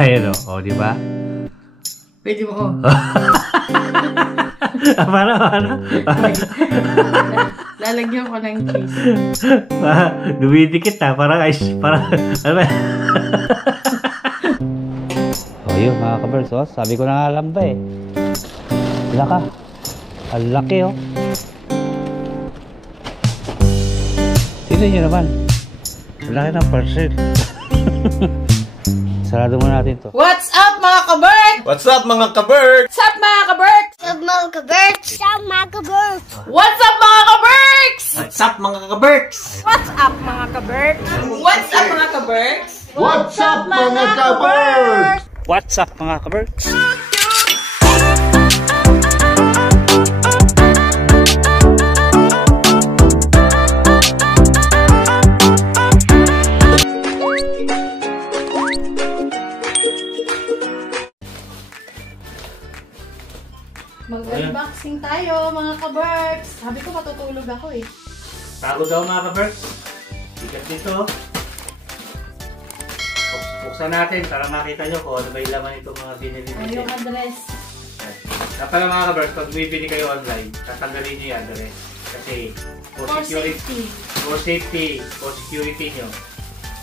Ayun o, di ba? Pwede mo. Para. Lalagyan ko ng cheese. Dumidikit ha, parang ice, parang, ano ba? O yun mga kabers, oh, sabi ko na nga lang ba eh. Wala ka. Ang laki oh. Tignan nyo naman. Ang laki ng parcel. Sarado mo natin to. What's up mga kabert? What's up mga kabert? What's up mga kabert? What's up mga kaberks? What's up mga kabert? What's up mga kabert? What's up mga kabert? What's up mga kabert? What's up mga kaberks? Mag-unboxing tayo mga kaberks. Sabi ko matutulog ako eh. Tago daw mga kaberks. Bigat nito. Buksan natin para makita nyo kung ano ba yung laman itong mga binili Ano natin. yung address? Kapag mga kaberks, pag bumibili kayo online, tatanggalin nyo yung address. Kasi For safety. For safety, for security nyo.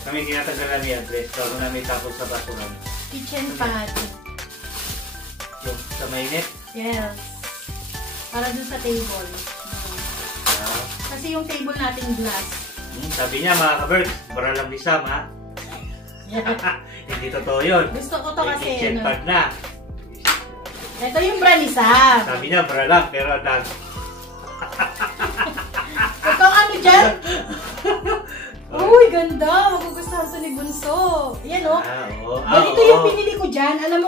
Kami tinatanggal namin yung address. Bago namin tapos sa basuran. Kitchen pad. Yung sa mainit. Yes. Para dun sa table. Kasi yung table natin glass. Sabi niya mga kaberks, bara lang ni Sam ha. Hindi totoo yun. Gusto ko to May kasi kitchen ano. pad na. Ito yung bra ni Sam. Sabi niya bara lang, pero nag... Ito ano dyan? Uy, ganda! Magugustuhan sa ni Bunso. Yan o. Oo. Ganito yung pinili ko dyan. Alam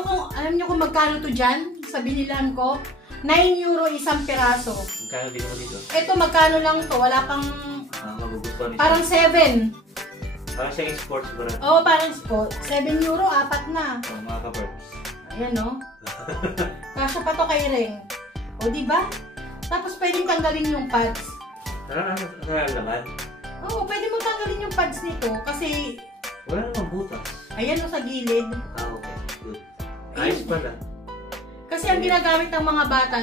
niyo kung magkano to dyan? Sa binilan ko. 9 euro isang piraso. Magkano din mo dito? Ito magkano lang to. Wala pang... Magugustuhan nito. Parang 7. Parang siyang sports bra. Oo, parang 7 euro, 4 na. Mga kaberks. Ayan o. Kasya pa to kay Reng. O, diba? Tapos pwedeng tanggalin yung pads. Ano laman? Oo, pwede mo tanggalin yung pads nito kasi Wala namang butas. ayan o sa gilid. Okay. Good. Ayos pala. Kasi ang ginagamit ng mga bata,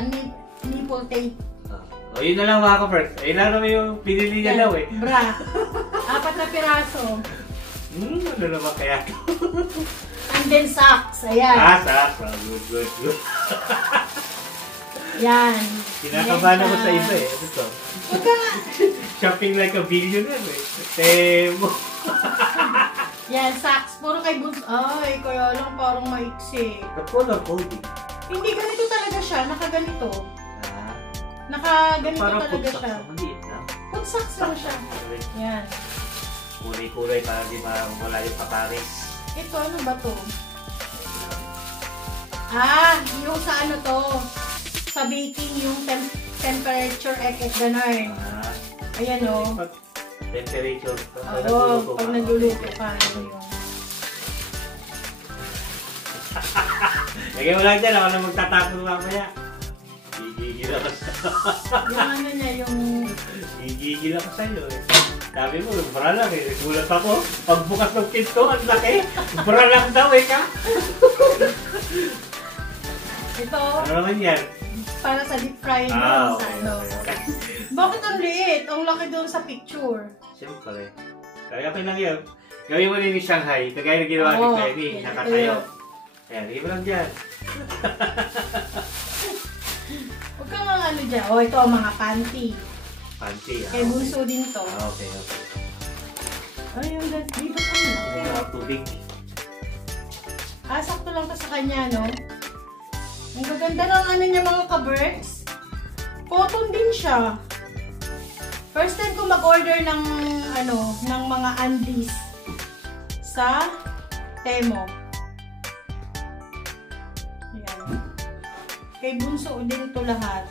nipple tape. O yun na lang mga kaberks. Ayun na naman yung pinili niya daw eh. Bra. 4 na piraso. Ano naman kaya? And then socks. Ayan. Sakto. Good. Yan. Kinakabahan ako sa iba eh. Ano to? Huwag ka nga. Shopping like a billionaire eh. Temo. Yan, socks. Puro kay Bunso. Ay, kaya lang parang maiksi. The color coding. Hindi ganito talaga siya. Nakaganito. Ah, Nakaganito parang talaga putsak. siya. Maliit na. Foot socks lang siya. Yan. Kulay-kulay para di wala yung paparis. Ito, ano ba to? Yung sa ano to? Sa baking, yung temperature, ganon. Ayan o. Temperature. Oo, pag nagluluto ka, ano yun. Lagay mo lang dyan, ako na magtatapon mamaya. Gigigil ako Yung ano niya, yung... Gigigil ako sa'yo eh. Sabi mo, bra lang eh. Nagulat ako. Pagbukas ng pinto, ang laki. Bra lang daw eh ka. Ito, Ano naman yan? para sa deep frying doon sa ano. Okay. Bakit ang liit? Ang laki doon sa picture. Siyempre. Kaya okay lang yun. Gawin mo rin ni Shanghai. Kagaya na ginawa ni Oo, Penny. ito Nakatayo. yun. Ayan, lagay mo lang dyan. Huwag kang ang ano dyan. Ito ang mga panty. Panty. Kay Bunso din to. Okay. Ay, yung dito ang laki. Ang tubig. Sakto lang to sa kanya, no? Ang gaganda ng ano niya mga kaberks. Cotton din siya. First time ko mag-order ng ng mga undies sa Temo. Ayan. Kay Bunso din to lahat.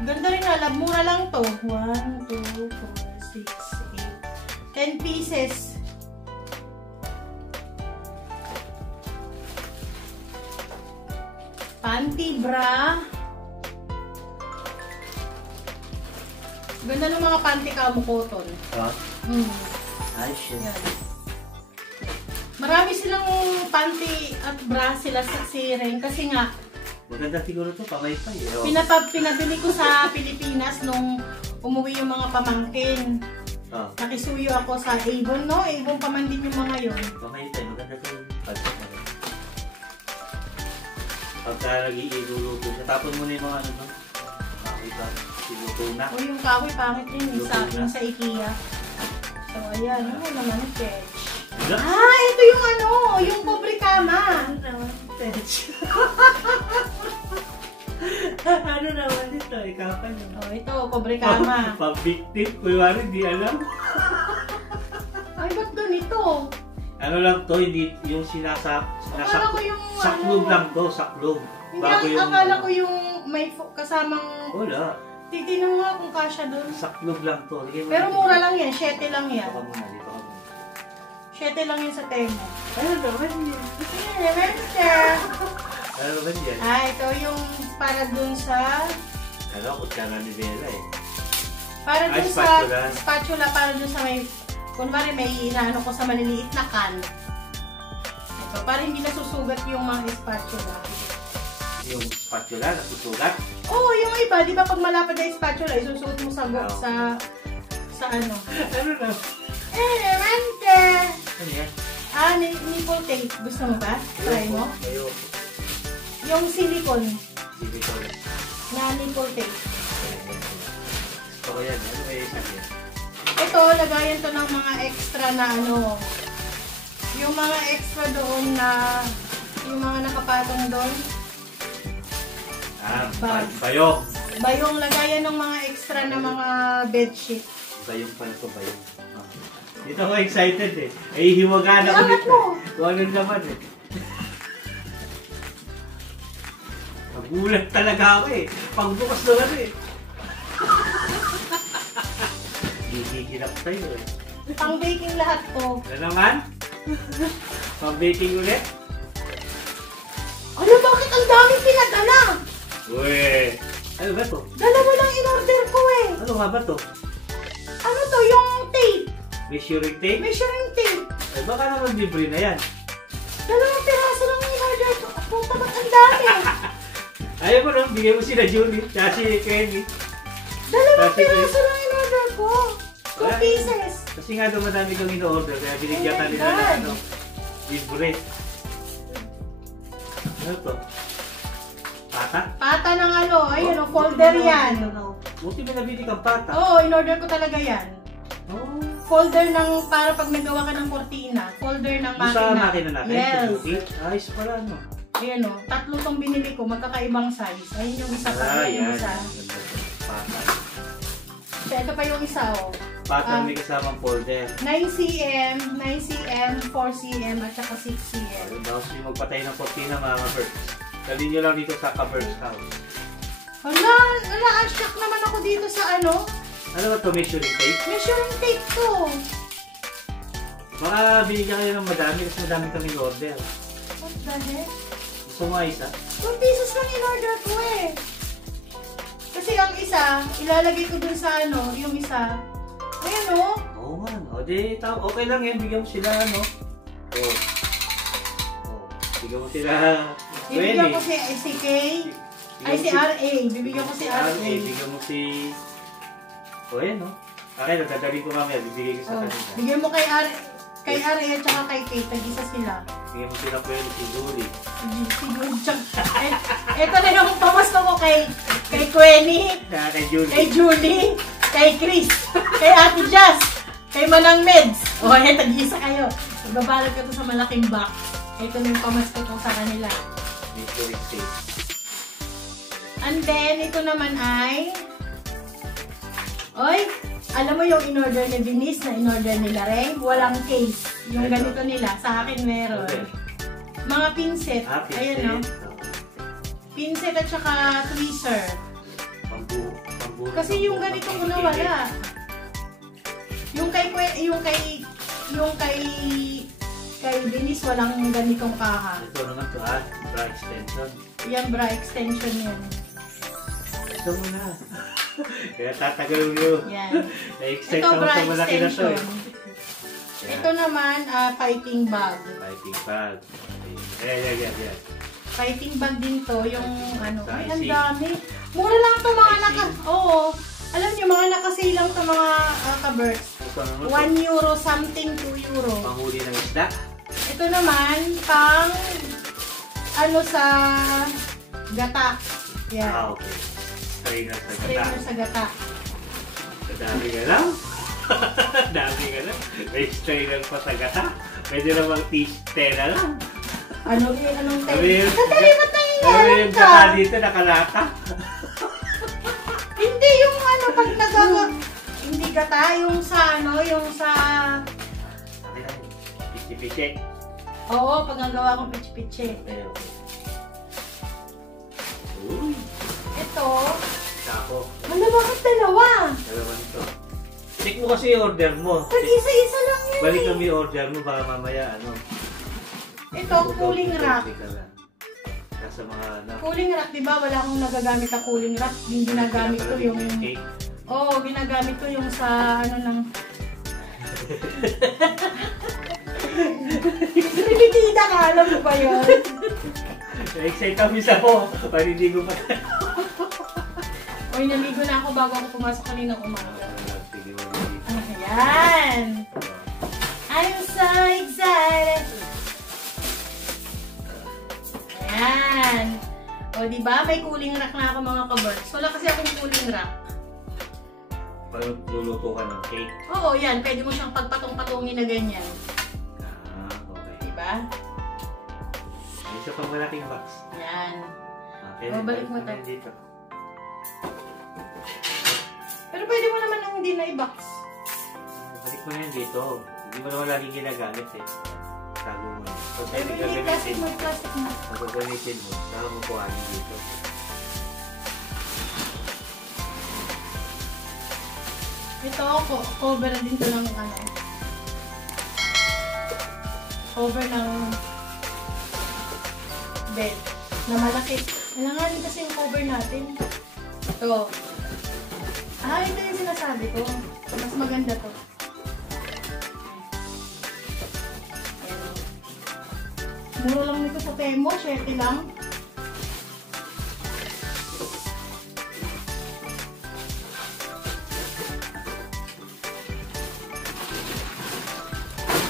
Ang ganda rin na, mura lang to. 1, 2, 4, 6, 8, 10 pieces. Panty bra. Ganda ng mga panty ka mo cotton. Ha? Mm. Ay, shit. Yan. Marami silang panty at bra sila sa Ren kasi nga Maganda siguro to, pamaypay. pinabili ko sa Pilipinas nung umuwi yung mga pamangkin. Oh, Nakisuyo ako sa Avon, no? Avon pa man din yung mga yun. pamaypay. Maganda to yung budget na rin. Pagka nag-iiluluto siya, tapon mo na yung mga ano, no? Makita, siluto na. O yung kahoy, pangit yun, yung sa, Luto na. yung sa IKEA. So, ayan, ano naman, Ketch. Wala. Ah, ito yung ano, yung pobre kama. Ano naman ito? Ikaw pa yun. Oh, ito, pobre kama. Pag-victim, kuya di alam. Ay, ba't ganito? Ano lang to, hindi yung Akala ko yung saklog ano, lang to, saklog. Hindi, akala ko yung may kasamang, Wala, titignan mo nga kung kasya doon. saklog lang to. Pero mura lang yan, 7 lang yan. Dito ka muna, dito ka muna. 7 lang yan sa Temo. Ano naman yan? Ano naman yan? Ah, ito yung para dun sa, Ano, kutsara ni Bella eh. para Ay, dun sa spatula. spatula, para dun sa may, kunwari may inaano ko sa maliliit na can. Ito, para hindi nasusugat yung mga spatula. Yung spatula, nasusugat. Oo, yung iba, di ba pag malapad na yung spatula, isusuot mo sa sa ano. Ano na? Elegante! Ano yan? Ah, nipple tape. Gusto mo ba? Try mo? Ayoko. Yung silicone Sige ko. na nipple tape. Gusto ko yan. Ano may isa yan? Ito, lagayan to ng mga extra na ano. Yung mga extra doon na, yung mga nakapatong doon. Ah, Bag. bayong. Bayong lagayan ng mga extra na mga bedsheet. Bayong pala to, bayong. Ah. Dito ako excited eh. Ay, hiwagaan ako Iangat dito. mo. Kung ano naman eh. Nagulat talaga ako eh. Pagbukas naman eh. Gigigilap tayo eh. Pang baking lahat to. Ano naman? Pang-baking ulit? Ano, bakit ang daming pinadala? Uy! Ano ba to? Dalawa lang in-order ko eh. Ano nga ba to? Ano to, yung tape. Measuring tape? Measuring tape. Ay, baka naman libre na yan. Dalawang piraso lang in-order ko. Puta, ba't ang dami? Ayaw mo nang bigay mo sila Julie, tsaka si Kenny. Dalawang Kasi- piraso lang in-order ko. 2 Wala. pieces. Kasi nga doon madami kang in-order, kaya binigyan Oh ka my nila ng God. ano, libre. Ano to? Pata? Pata ng ano, ayun o, folder yan. Buti may nabili kang pata. Oo, in-order ko talaga yan. Oh. Folder ng, para pag nagawa ka ng kortina, folder ng Doon sa makina. makina natin, Yes. Suzuki. Ayos pala, no? Ayan o, 3 tong binili ko, magkakaibang size. Ayun yung isa pa, Ah, yung yan. isa. Pata. So, ito pa yung isa o. Pata may kasamang folder. 9cm, 9cm, 4cm, at saka 6cm. Daw siya magpatay ng kortina mga ka-birds. Dalhin nyo lang dito sa ka-birds house. Hala, shock naman ako dito sa ano, Ano ba ito? Measuring tape? measuring tape to. Baka binigyan kayo ng madami kasi madami kami order. What the heck? Gusto mo isa? 2 pieces lang in-order ko eh. Kasi ang isa, ilalagay ko dun sa ano, yung isa. Ayan o. Oo nga, no? Di, okay lang yan. Bigyan mo sila, ano? Oo. Bigyan mo sila. Bibigyan ko si Kay. Ay, si RA. Bibigyan ko si RA. Bigyan mo si... O, yan, no? Okay, dadalhin ko mamaya. Bibigay ko sa Oh, kanila. bigyan mo kay RA at saka kay Kay. Tag-isa sila. Bigyan mo sila pwede si Julie. Siguro ito na yung pamasko ko kay Quenny, Kay Julie. kay Julie, kay Chris, kay Ate Jazz, kay Manang Meds. O, ayan, tag-isa kayo. Magbabalot ko ito sa malaking box. Ito na yung pamasko ko sa kanila. Measuring tape. And then, ito naman ay... Oy, alam mo yung in-order ni Denise na in-order nila rin? Walang case. Yung ganito nila. Sa akin meron. Okay. Mga pinset. Pinset. Ayan, no? Pinset at saka tweezer. Pambuo. Kasi yung ganito ko nawala. Yung kay Denise walang ganitong kaha. Ito naman to, bra extension. Yan, bra extension yan. Ito mo na. Kaya tatagal mo. Yan. Na-excite Ito, ako bra sa malaki na to extension. eh. Ito naman, fighting bag. Fighting bag. Ayan. Fighting bag din to, yung ano, ay, ang Sizing. dami. Mura lang to mga Sizing. oo. Alam niyo, mga nakasale lang to mga ka-birds. Ano to? 1 euro something, 2 euro. Panghuli ng isda. Ito naman, pang, ano sa gata. Yan. Okay. Strainer sa gata. Strainer sa gata. Dami ka lang. Dami ka lang. May strainer pa sa gata. Pwede namang tela lang. Anong tayo? Sabi Tatay, ba't yung nangyayarap ka? gata dito nakalata. Hindi yung ano, pag hindi gata, yung sa ano, yung sa... Pichi-pichi. Oo, pag nagawa kong pichi-pichi. Okay. Uy. Ito, Sako. ano bakit dalawa? Dalawa nito. Check mo kasi yung order mo. Pag isa-isa lang yun. Balik kami yung order mo para mamaya ano. Ito, cooling rack. Sa mga ano. Cooling rack, di ba? Wala akong nagagamit na cooling rack. Yung ginagamit ko yung... Cake. Oo, ginagamit ko yung sa ano ng... Ribitida ka, alam mo ba yun? Excited kami sa ko. Paniligo pa. Oy, naligo na ako bago ako pumasok kaninang umaga. Sige mo dito. Ayan! I'm so excited! Ayan! O, diba? May cooling rack na ako mga ka-birds. Wala kasi akong cooling rack. Pag luluto ka ng cake. Oo, yan. Pwede mo siyang pagpatong-patungin na ganyan. Okay. Diba? May isa pang malaking box. Yan. Okay, Balik mo na to. dito. Pero pwede mo naman nang hindi na i-box. Balik mo na yan dito. Hindi mo naman laging ginagamit eh. Tago mo yan. Pag Pero pwede yung plastic gagamitin mo, mo, plastic mo. pag gagamitin mo, saka mo kuhanin dito. Ito, cover na din to ng ano. Cover ng bed. Na malaki. Alangan kasi yung cover natin. Ito. Ito yung sinasabi ko. Mas maganda to. Ayan. Mura lang nito sa Temo. 7 lang.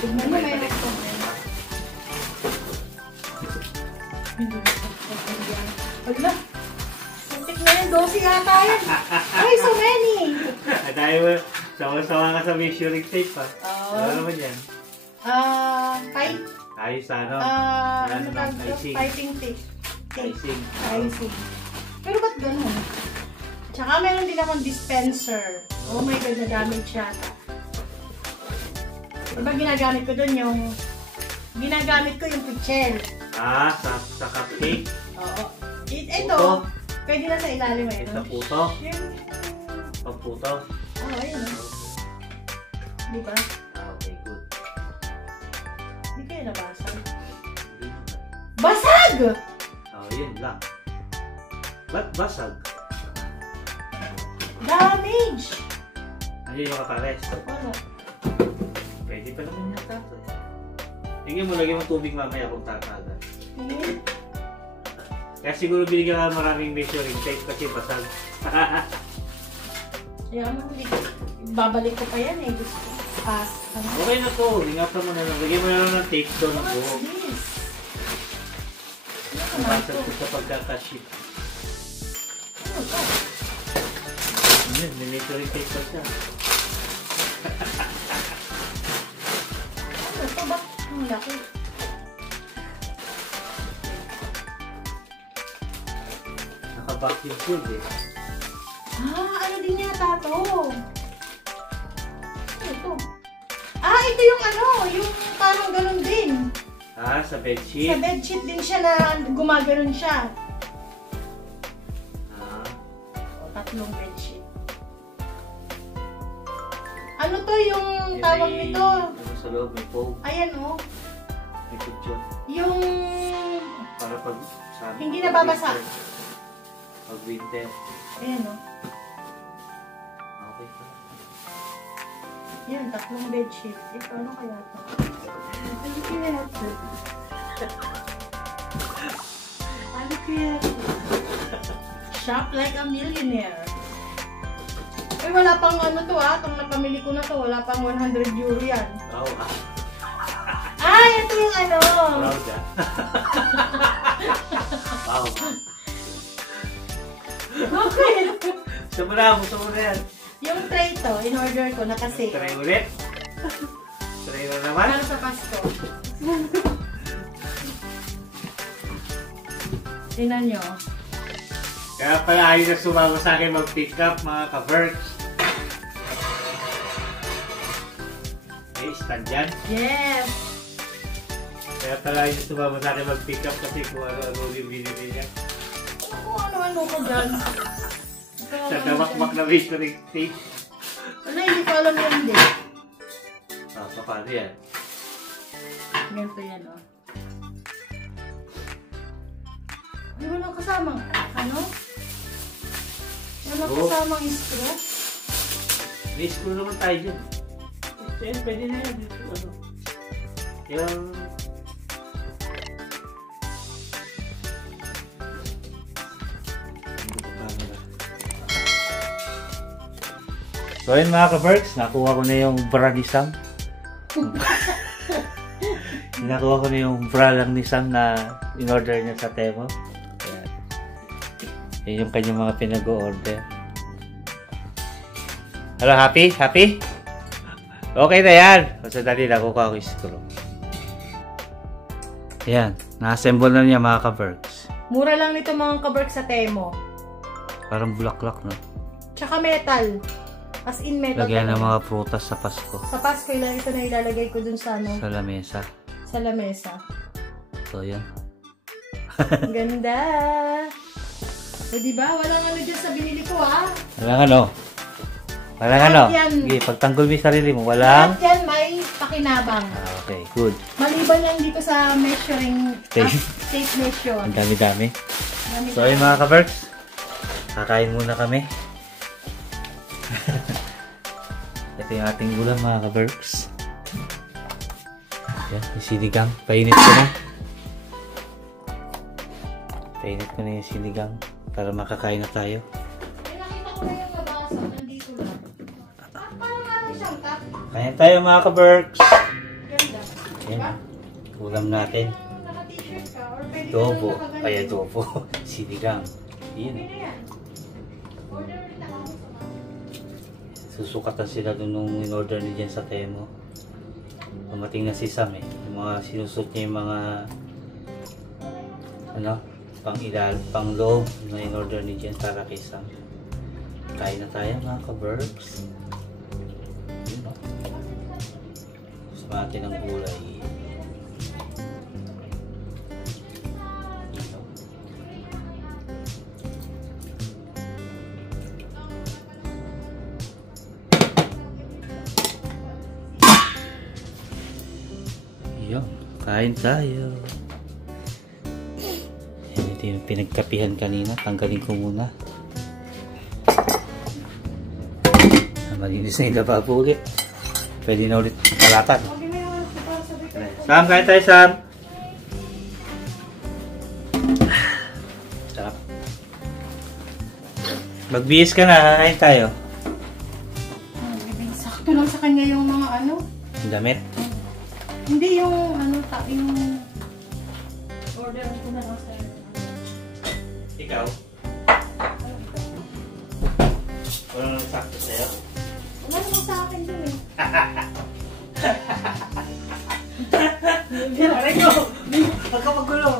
Tignan mo, meron ito. Wala. Muntik na yan. 12 ata yan. Ay, so many. Dahil mo, sama-sama ka sa measuring tape ha. Oo. Ano naman yan? Fight. Ayos ano? Ano tawag ito? Icing. Fighting tape. Icing. Icing. Pero ba't ganun? Tsaka meron din akong dispenser. Oh my God, nagamit siya. Diba ginagamit ko dun yung... Ginagamit ko yung pichel. Sa cupcake? Oo. Ito, Puto? pwede na sa ilalim eh. Sa puto? Yung... Pagputo? Oo, ayun. Diba? Okay, good. Hindi kaya nabasag. Hindi naman. Basag! Yun lang. Ba't basag? Damage! Ayun yung kapares. Wala. Pwede pa naman yata ito. Tingnan mo, lagyan mo tubig mamaya kung tatagal. Hmm. Kaya siguro binigyan ka maraming measuring tape kasi basag. Kaya mo, hindi. Babalik ko pa yan eh. Gusto ko. Ano? Okay na to. Ingatan mo na lang. Lagyan mo na lang ng tape doon ng buhok. What's this? Ano naman Nabasag ito? ko sa pagkakaship. Ano ito? Yun, may measuring tape pa siya. Ano ito? Ba't ang laki? Naka-vacuum food eh. Ano din yata to? Ano ito? Ito yung ano, yung parang ganun din. Sa bedsheet. Sa bedsheet din siya na gumaganon siya. Tatlong bedsheet. Ano to yung tawag nito? Ano sa loob, may foam, Ayan oh. may kutsyon. Yung... Para pag sabi Hindi pag nababasa. winter. Pag winter. Ayan oh. Okay pa. Yan, 3 bedsheet. Ito, ano kaya ito? Ano kaya ito? Ano kaya ito? Shop like a millionaire. Ay, wala pang ano to ah. Itong napamili ko na to. Wala pang 100 euro yan. Oo. Ay, ito yung ano. Proud ah. Wow. Okay. Gusto mo na yan. Yung tray to, in-order ko, nakasale. Try ulit. Try na naman. Para sa Pasko. Tingnan nyo. Kaya pala ayaw na sumama sa akin mag-pick up mga ka-Berks. Okay, stand dyan. Yes! Kaya pala ayaw na sumama sa akin mag-pick up kasi kung ano-ano yung binili niya. Kung ano-ano ko dyan. Sa damakmak na measuring tape. Wala, hindi ko alam yan din. Ah, so paano yan? Ganito yan, oh. Hindi mo lang kasamang, ano? Wala Oh. kasamang straw. May screw naman tayo dyan. Yan, pwede na yan. Dito, ano. Yung... So ayun mga ka-Berks, nakuha ko na yung bra ni Sam. Nakuha ko na yung bra lang ni Sam na in-order niya sa Temo. Ayan. Yan yung kanyang mga pinag-o-order. Hello, happy? Happy? Okay na yan. Kasi dali nakuha ko yung screw. Ayan, na-assemble na niya mga ka-Berks. Mura lang nito mga kaberk sa Temo. Parang bulaklak, no? Tsaka metal. As in metal. Lagyan ng mga prutas sa Pasko. Sa Pasko, ito na ilalagay ko dun sa ano? Sa lamesa. Sa lamesa. So, yan. Ganda! O diba? Walang ano dyan sa binili ko ah. Walang ano? Walang ano? Sige, pagtanggol mo yung sarili mo. Walang? Lahat yan may pakinabang. Okay, good. Maliban yan dito sa measuring Tape. tape measure. Ang dami-dami. Dami So, ayun mga ka-Berks. Kakain muna kami. Ito yung ating ulam mga ka-Berks. Yan, yung sinigang. Painit ko na. Painit ko na yung sinigang para makakain na tayo. May nakita ko na yung labasa. Nandito lang. Ah, parang ano siyang tap. Kain tayo mga ka-Berks. Ganda. Yan. Ulam natin. Naka-t-shirt ka or pwede ka Adobo. lang nakaganito. Ay, adobo. Sinigang. Yan. Pwede yan. Order ulit ako sa mga. Susukatan sila dun nung in-order ni Jen sa Temo. Dumating na si Sam eh. Yung mga sinusot niya yung mga ano, pang loob na in-order ni Jen para kay Sam. Kain na tayo mga ka-Berks. Yun o. Gusto natin ng gulay. Yun o. Yun, kain tayo. Ayan, ito yung pinagkapihan kanina. Tanggalin ko muna. Malinis na yung lababo ulit. Pwede na ulit kalatan. Okay, may naman ako para sabi ko. Sam, kain tayo, Sam. Sarap. Magbihis ka na, kain tayo. Sakto lang sa kanya yung mga ano. Ang damit. Hindi yung ano, yung order ko na lang sa'yo. Ikaw? Wala nang sakto sa'yo? Wala naman sa akin dun eh. Aray ko! Pagkapagulo!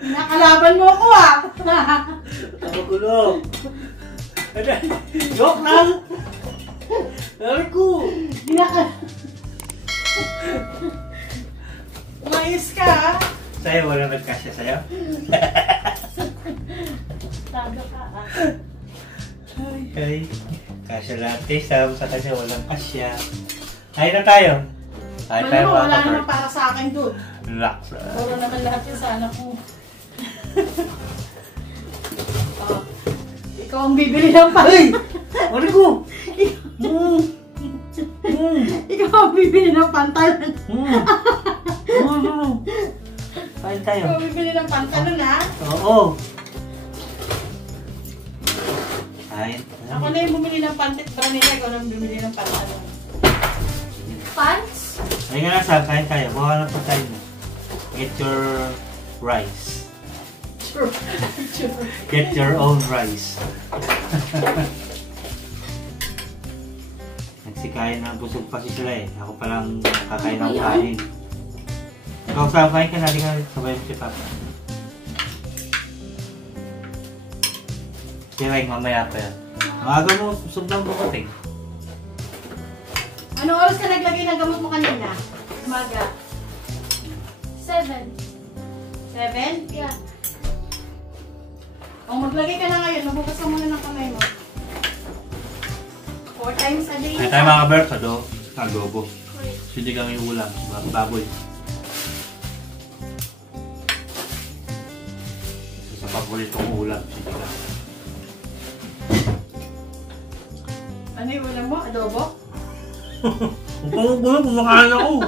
Nakalaban mo ako ah! Pagkapagulo! Joke lang! Aray ko! Umayos ka ah! Sa'yo, wala nagkasya sa'yo? Tago ka ah. Ay, kasya latte. Sabi sa kanya, walang kasya. Kain na tayo. Kain tayo Wala mga naman ka-Berks. para sa akin dun. Relax. Puro naman lahat yun sa anak ko. Ikaw ang bibili ng Ay! Aray ko! Ikaw ang bibili ng pantalon. Kain tayo. Ikaw ang bibili ng pantalon, ha? Oo. Kain. Ako na yung bumili ng pantit bra nila. Ikaw na yung bumili ng pantalon. Pants? Ay nga na, Sam. Kain tayo. Buka na pagkain mo. Get your rice. Sure. Get your own rice. Nagsikain na, busog pa si sila eh. Ako palang kakain ng kain. Ikaw sa kain ka na, di ka sabay mo si Papa. Si Reng, mamaya pa yan. Maaga mo, sobrang bukating. Anong oras ka naglagay ng gamot mo kanina? Umaga. 7. 7? Yeah. O maglagay ka na ngayon, mabukas ka muna ng kamay mo. 4 times a day. Ay tayo mga kabers, adobo. Hindi kami ulam, baboy. Sa paboritong ulam, hindi ka. Ano yung ulam mo? Adobo? Huwag kang gulo, kumakain ako.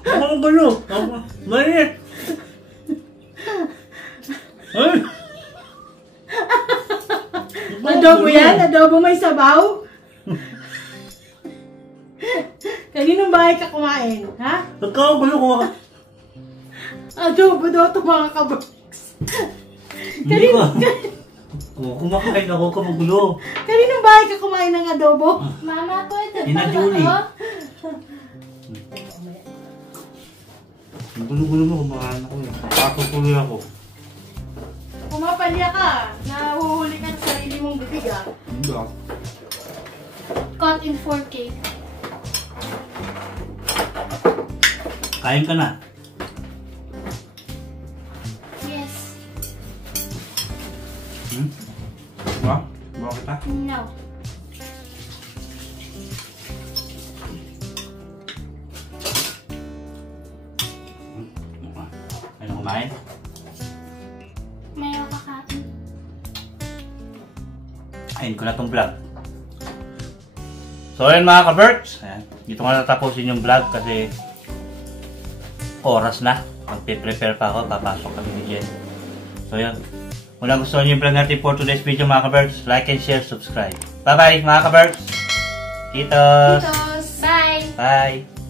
Huwag kang gulo. Mainit. Ay! Adobo yan? Adobo may sabaw? Kaninong bahay ka kumain? Ha? Huwag kang gulo, kumakain. Adobo daw ito mga kabox. Hindi ko. Kumakain ako, kamagulo. Kaninong bahay ka kumain ng adobo? Mama, pwede Ina ba Julie. ako? Ang gulo-gulo mo, kumakain ako eh. Patutuloy ako. Pumapalya ka. Nahuhuli ka sa sarili mong bibig, ah. Hindi ako. Cut in 4K. Kain ka na. Yes. Ba? Bawa kita? No. Ano kumain? May kakain. Ayun ko na tong vlog. So ayun mga ka-Berks, ayan, dito ko na natapusin yung vlog kasi oras na. Magpe-prepare pa ako, papasok kami ni Jen. So yun, kung nagustuhan niyo yung vlog natin for today's video mga ka-Berks, like and share, subscribe. Bye bye mga ka-Berks! Titos! Titos! Bye! Bye!